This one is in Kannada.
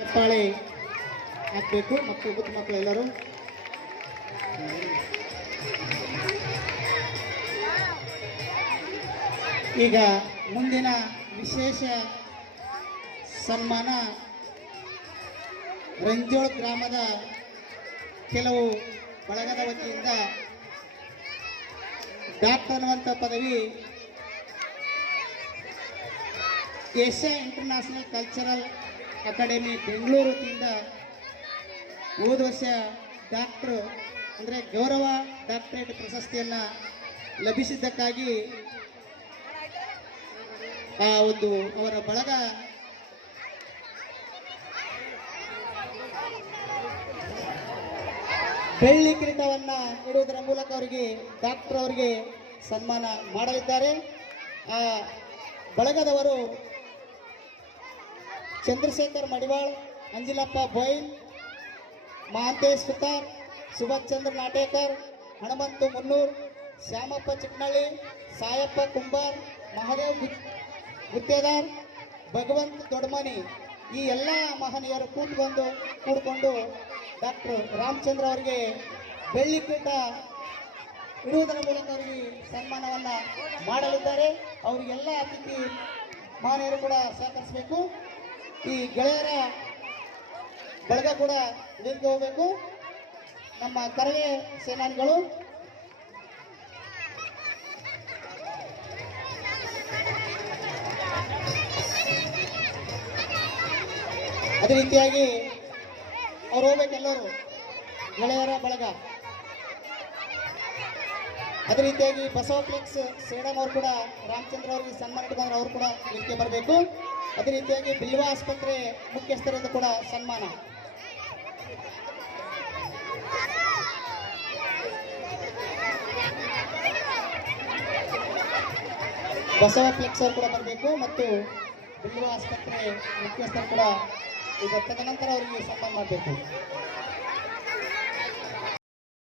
ಚಪ್ಪಾಳೆ ಹಾಕಬೇಕು ಮಕ್ಕಳು ಮುದ್ದು ಮಕ್ಕಳು ಎಲ್ಲರೂ. ಈಗ ಮುಂದಿನ ವಿಶೇಷ ಸನ್ಮಾನ ರಂಜೋಳ ಗ್ರಾಮದ ಕೆಲವು ಬಳಗದ ವತಿಯಿಂದ ಡಾಕ್ಟರ್ ಅನ್ನುವಂಥ ಪದವಿ Asia international cultural academy Bengaluru ತಿಂದ ಹೋದ ವರ್ಷ ಡಾಕ್ಟ್ರು, ಅಂದರೆ ಗೌರವ ಡಾಕ್ಟರೇಟ್ ಪ್ರಶಸ್ತಿಯನ್ನು ಲಭಿಸಿದ್ದಕ್ಕಾಗಿ ಆ ಒಂದು ಅವರ ಬಳಗ ಬೆಳ್ಳಿ ಕಿರೀಟವನ್ನು ಇಡುವುದರ ಮೂಲಕ ಅವರಿಗೆ ಡಾಕ್ಟರ್ ಅವರಿಗೆ ಸನ್ಮಾನ ಮಾಡಲಿದ್ದಾರೆ. ಆ ಬಳಗದವರು ಚಂದ್ರಶೇಖರ್ ಮಡಿವಾಳ್, ಅಂಜಿಲಪ್ಪ ಬೈಲ್ ಮಹಾಂತೇಶ್ ಸುತಾರ್, ಸುಭಾಷ್ ಚಂದ್ರ ನಾಟೇಕರ್, ಹನುಮಂತು ಮುನ್ನೂರ್, ಶ್ಯಾಮಪ್ಪ ಚಿಕ್ಕನಳ್ಳಿ, ಸಾಯಪ್ಪ ಕುಂಬಾರ್, ಮಹಾದೇವ್ ಗುತ್- ಗುತ್ತೇದಾರ್, ಭಗವಂತ್ ದೊಡ್ಮನಿ ಈ ಎಲ್ಲ ಮಹನೀಯರು ಕೂತ್ಕೊಂಡು, ಕೂಡ್ಕೊಂಡು ಡಾಕ್ಟರ್ ರಾಮಚಂದ್ರ ಅವರಿಗೆ ಬೆಳ್ಳಿ ಕೂಟ ಇಡುವುದರ ಮೂಲಕ ಅವರಿಗೆ ಸನ್ಮಾನವನ್ನು ಮಾಡಲಿದ್ದಾರೆ. ಅವರಿಗೆಲ್ಲ ಅತಿಥಿ ಮಹನೀಯರು ಕೂಡ ಸಹಕರಿಸಬೇಕು. ಈ ಗೆಳೆಯರ ಬಳಗ ಕೂಡ ನಿಂತು ಹೋಗಬೇಕು. ನಮ್ಮ ಕರವೇ ಸೇನಾನಿಗಳು. ಅದೇ ರೀತಿಯಾಗಿ ಅವ್ರು ಹೋಗ್ಬೇಕೆಲ್ಲರೂ ಗೆಳೆಯರ ಬಳಗ. ಅದೇ ರೀತಿಯಾಗಿ ಬಸವ ಫ್ಲೆಕ್ಸ್ ಅವರು ಕೂಡ, ರಾಮಚಂದ್ರ ಅವರಿಗೆ ಸನ್ಮಾನ ಇಟ್ಕೊಂಡ್ರೆ ಅವರು ಕೂಡ ಇದಕ್ಕೆ ಬರಬೇಕು. ಅದೇ ರೀತಿಯಾಗಿ ಬಿಲ್ವ ಆಸ್ಪತ್ರೆ ಮುಖ್ಯಸ್ಥರಿಂದ ಕೂಡ ಸನ್ಮಾನ. ಬಸವ ಫ್ಲೆಕ್ಸ್ ಅವರು ಕೂಡ ಬರಬೇಕು ಮತ್ತು ಬಿಲ್ವ ಆಸ್ಪತ್ರೆ ಮುಖ್ಯಸ್ಥರು ಕೂಡ ಈಗ ತದನಂತರ ಅವರಿಗೆ ಸನ್ಮಾನ ಮಾಡಬೇಕು.